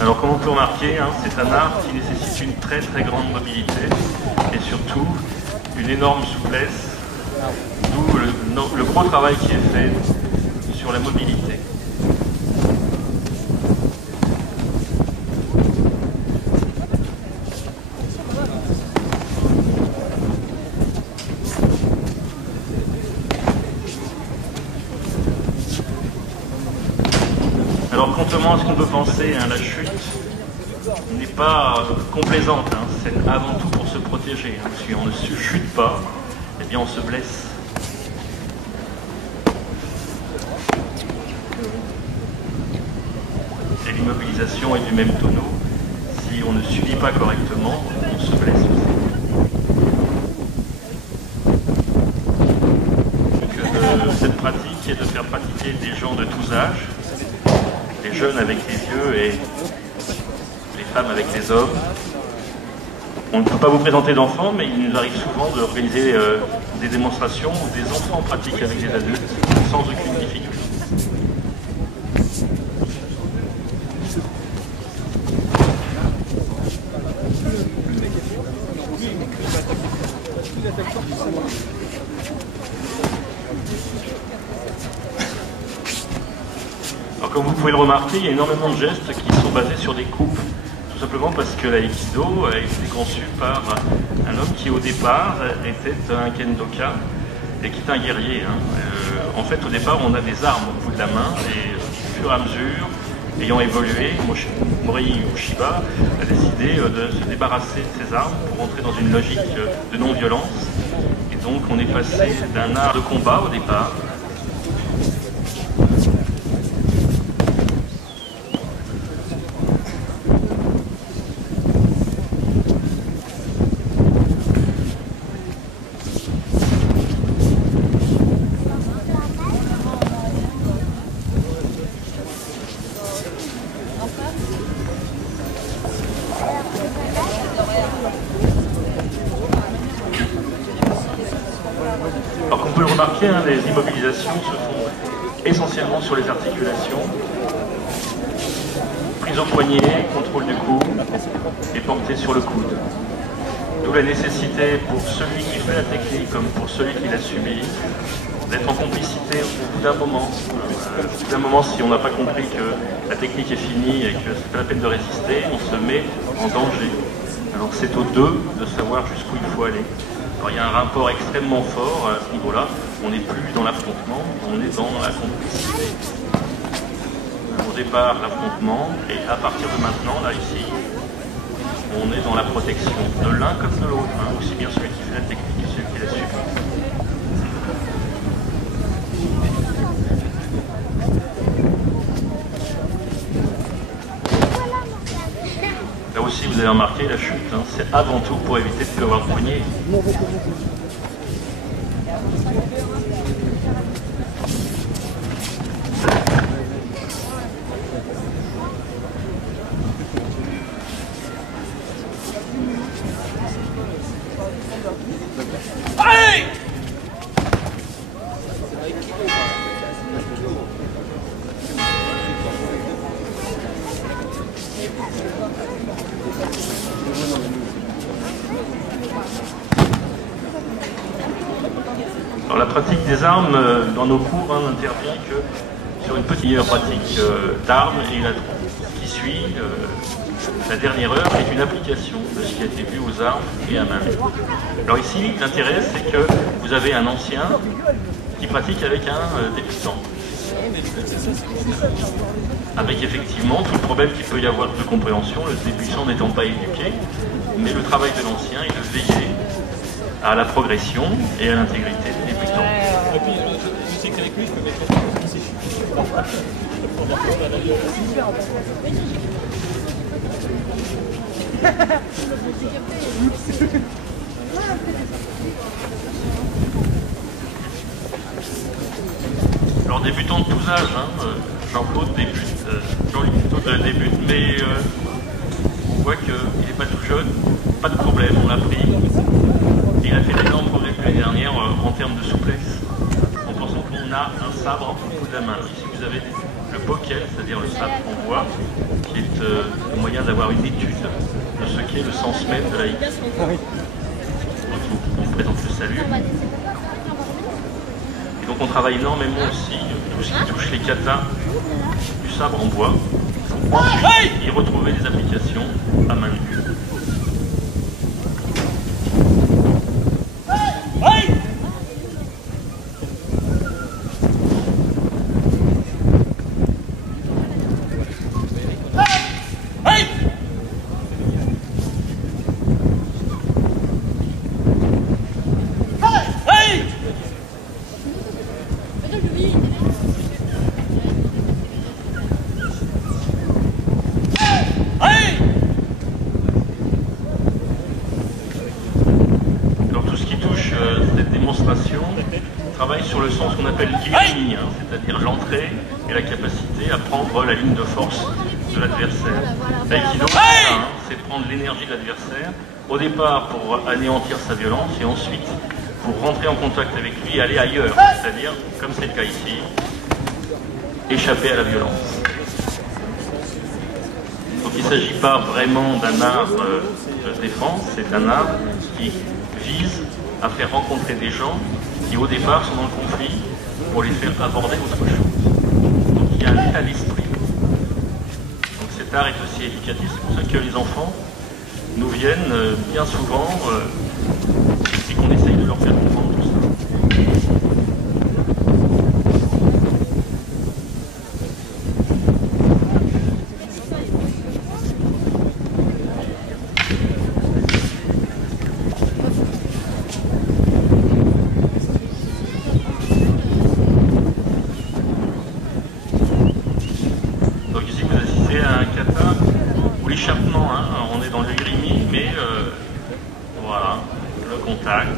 Alors comme on peut remarquer, c'est un art qui nécessite une très très grande mobilité et surtout une énorme souplesse, d'où le gros travail qui est fait sur la mobilité. Alors contrairement à ce qu'on peut penser, la chute n'est pas complaisante, c'est avant tout pour se protéger. Si on ne se chute pas, eh bien on se blesse. Et l'immobilisation est du même tonneau. Si on ne subit pas correctement, on se blesse aussi. Donc, cette pratique est de faire pratiquer des gens de tous âges, les jeunes avec les vieux et les femmes avec les hommes. On ne peut pas vous présenter d'enfants, mais il nous arrive souvent d'organiser des démonstrations où des enfants pratiquent avec des adultes sans aucune difficulté. Alors, comme vous pouvez le remarquer, il y a énormément de gestes qui sont basés sur des coupes. Tout simplement parce que l'aïkido a été conçu par un homme qui au départ était un kendoka et qui est un guerrier. En fait, au départ, on a des armes au bout de la main et au fur et à mesure, ayant évolué, Morihei Ueshiba a décidé de se débarrasser de ses armes pour entrer dans une logique de non-violence. Et donc, on est passé d'un art de combat au départ. Alors qu'on peut le remarquer, les immobilisations se font essentiellement sur les articulations, prise au poignet, contrôle du cou et portée sur le coude. D'où la nécessité pour celui qui fait la technique comme pour celui qui l'a subi d'être en complicité au bout d'un moment. Au bout d'un moment, si on n'a pas compris que la technique est finie et que c'est pas la peine de résister, on se met en danger. Alors c'est aux deux de savoir jusqu'où il faut aller. Alors il y a un rapport extrêmement fort à ce niveau-là. On n'est plus dans l'affrontement, on est dans la complicité. Au départ, l'affrontement, et à partir de maintenant, là, ici, on est dans la protection de l'un comme de l'autre, aussi bien celui qui fait la technique que celui qui la suit. Là aussi, vous avez remarqué, la chute, c'est avant tout pour éviter de avoir le poignet. Allez! Alors la pratique des armes dans nos cours n'intervient que sur une petite pratique d'armes et la qui suit la dernière heure est une application de ce qui a été vu aux armes et à main. Alors ici, l'intérêt c'est que vous avez un ancien qui pratique avec un débutant. Avec effectivement tout le problème qu'il peut y avoir de compréhension, le débutant n'étant pas éduqué, mais le travail de l'ancien est de veiller à la progression et à l'intégrité des débutants. Et puis, je sais qu'avec lui, je peux mettre un petit Alors débutants de tous âges, Jean-Claude débute, Jean-Claude débute, mais on voit qu'il n'est pas tout jeune, pas de problème, on l'a pris. Et il a fait d'énormes progrès l'année dernière en termes de souplesse, en pensant qu'on a un sabre au bout de la main. Ici vous avez le pokel, c'est-à-dire le sabre en bois, qui est le moyen d'avoir une étude de ce qu'est le sens même de la X. Donc on vous présente le salut. Et donc on travaille énormément aussi tout ce qui touche les katas du sabre en bois. Pour y retrouver des applications à main nue. Cette démonstration travaille sur le sens qu'on appelle l'irimi, c'est-à-dire l'entrée et la capacité à prendre la ligne de force de l'adversaire. L'aïkido, c'est prendre l'énergie de l'adversaire, au départ pour anéantir sa violence, et ensuite pour rentrer en contact avec lui et aller ailleurs, c'est-à-dire, comme c'est le cas ici, échapper à la violence. Donc il ne s'agit pas vraiment d'un art de défense, c'est un art qui vise à faire rencontrer des gens qui au départ sont dans le conflit pour les faire aborder autre chose. Donc il y a un état d'esprit. Donc cet art est aussi éducatif, c'est pour ça que les enfants nous viennent bien souvent et qu'on essaye de leur faire comprendre tout ça. Donc ici vous assistez à un kata ou l'échappement, on est dans le irimi, mais voilà, le contact.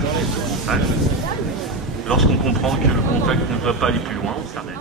Lorsqu'on comprend que le contact ne va pas aller plus loin, on s'arrête.